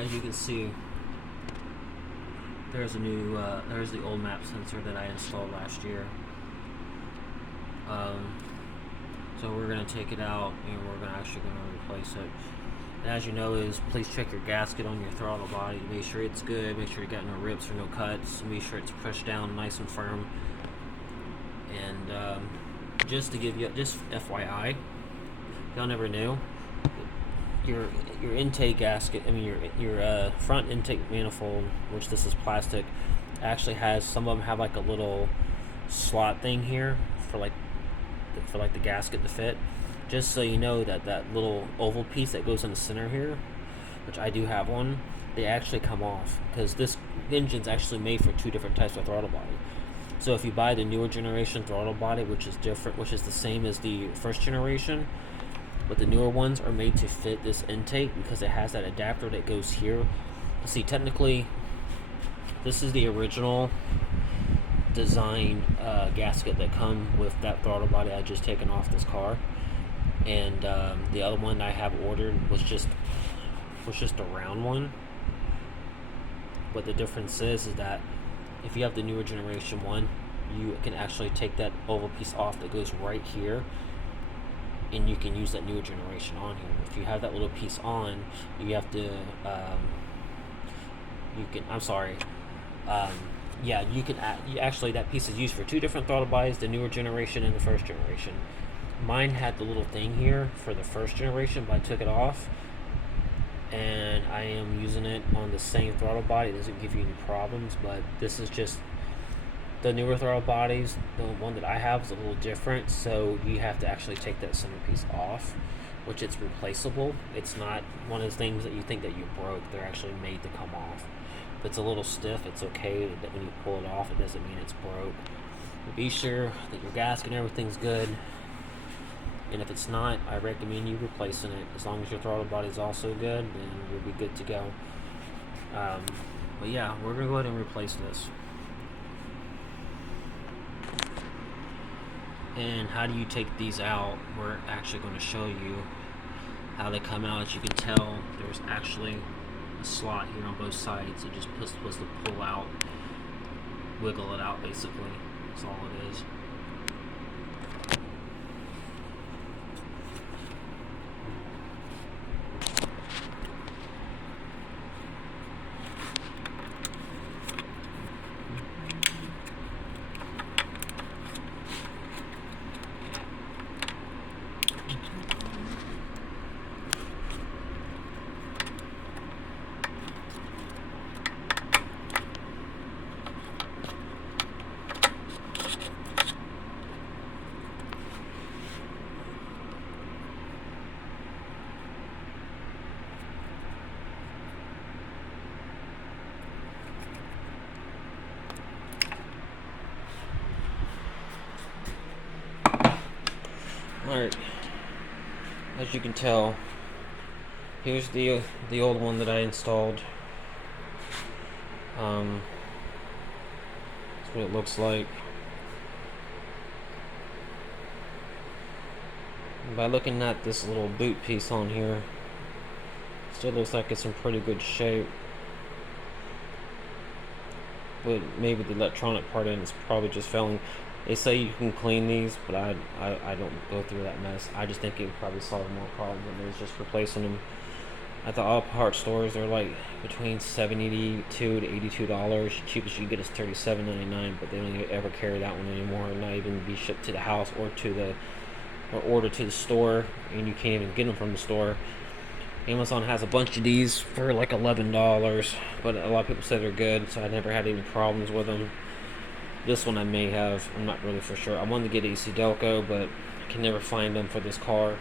as you can see, there's there's the old map sensor that I installed last year. So we're gonna take it out and we're actually gonna replace it. And as you know, please check your gasket on your throttle body. Make sure it's good. Make sure you got no rips or no cuts. Make sure it's pushed down nice and firm. And just to give you, just FYI, y'all never knew, your intake gasket, I mean your front intake manifold, which this is plastic, actually has, some of them have like a little slot thing here for like the gasket to fit. Just so you know, that little oval piece that goes in the center here, which I do have one, they actually come off because this engine's actually made for two different types of throttle body. So if you buy the newer generation throttle body, which is different, which is the same as the first generation, but the newer ones are made to fit this intake because it has that adapter that goes here. See, technically, this is the original design gasket that come with that throttle body I just taken off this car, and the other one I have ordered was just a round one. But the difference is that if you have the newer generation one, you can actually take that oval piece off that goes right here, and you can use that newer generation on here. If you have that little piece on, you have to you can actually, that piece is used for two different throttle bodies, the newer generation and the first generation. Mine had the little thing here for the first generation, but I took it off, and I am using it on the same throttle body. It doesn't give you any problems, but this is just the newer throttle bodies. The one that I have is a little different, so you have to actually take that center piece off, which it's replaceable. It's not one of those things that you think that you broke. They're actually made to come off. If it's a little stiff, it's okay. That when you pull it off, it doesn't mean it's broke. But be sure that your gasket and everything's good. And if it's not, I recommend you replacing it. As long as your throttle body is also good, then you'll be good to go. But yeah, we're going to go ahead and replace this. And how do you take these out? We're actually going to show you how they come out. As you can tell, there's actually a slot here on both sides. It just supposed to pull out, wiggle it out basically. That's all it is. Alright, as you can tell, here's the old one that I installed. That's what it looks like. By looking at this little boot piece on here, it still looks like it's in pretty good shape. But maybe the electronic part in it's probably just failing. They say you can clean these, but I don't go through that mess. I just think it would probably solve more problems than it is just replacing them. At the auto parts stores, they're like between $72 to $82. Cheapest you can get is $37.99, but they don't ever carry that one anymore. Not even be shipped to the house or ordered to the store, and you can't even get them from the store. Amazon has a bunch of these for like $11, but a lot of people say they're good, so I never had any problems with them. This one I may have, I'm not really for sure. I wanted to get AC Delco, but I can never find them for this car.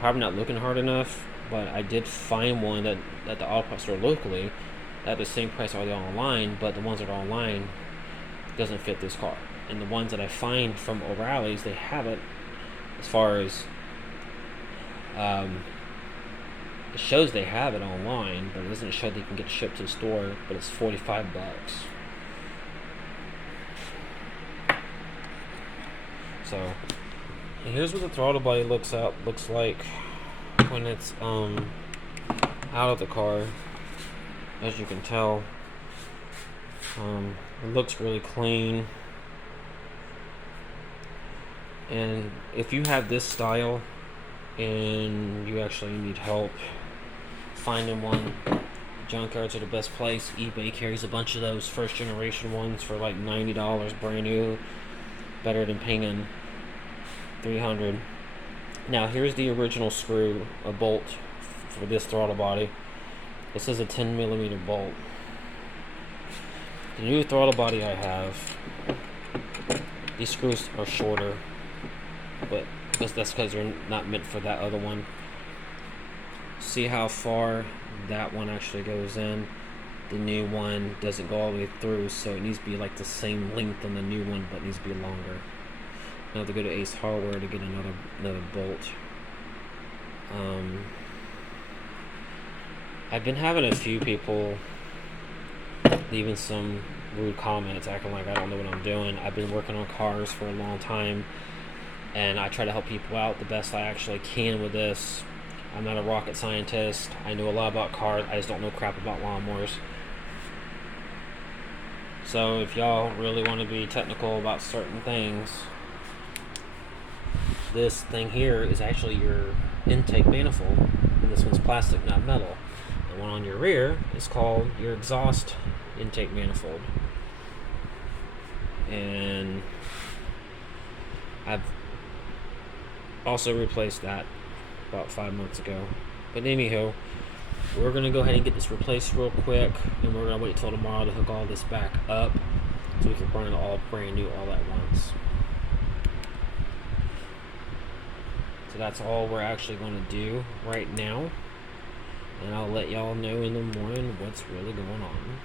Probably not looking hard enough, but I did find one that at the auto parts store locally at the same price are they online, but the ones that are online doesn't fit this car. And the ones that I find from O'Reilly's, they have it. As far as it shows they have it online, but it doesn't show that you can get it shipped to the store, but it's $45. So, and here's what the throttle body looks like when it's I out of the car. As you can tell, it looks really clean. And if you have this style and you actually need help finding one, junkyards are the best place. eBay carries a bunch of those first generation ones for like $90 brand new, better than paying $300. Now here's the original screw, a bolt for this throttle body. This is a 10mm bolt. The new throttle body I have, these screws are shorter, but that's because they're not meant for that other one. See how far that one actually goes in? The new one doesn't go all the way through, so it needs to be like the same length on the new one, but it needs to be longer. I have to go to Ace Hardware to get another bolt. I've been having a few people leaving some rude comments, acting like I don't know what I'm doing. I've been working on cars for a long time, and I try to help people out the best I actually can with this. I'm not a rocket scientist. I know a lot about cars. I just don't know crap about lawnmowers. So if y'all really want to be technical about certain things, this thing here is actually your intake manifold, and this one's plastic, not metal. The one on your rear is called your exhaust intake manifold. And I've also replaced that about 5 months ago. But anyhow, we're gonna go ahead and get this replaced real quick, and we're gonna wait till tomorrow to hook all this back up so we can run it all brand new all at once. So that's all we're actually gonna do right now, and I'll let y'all know in the morning what's really going on.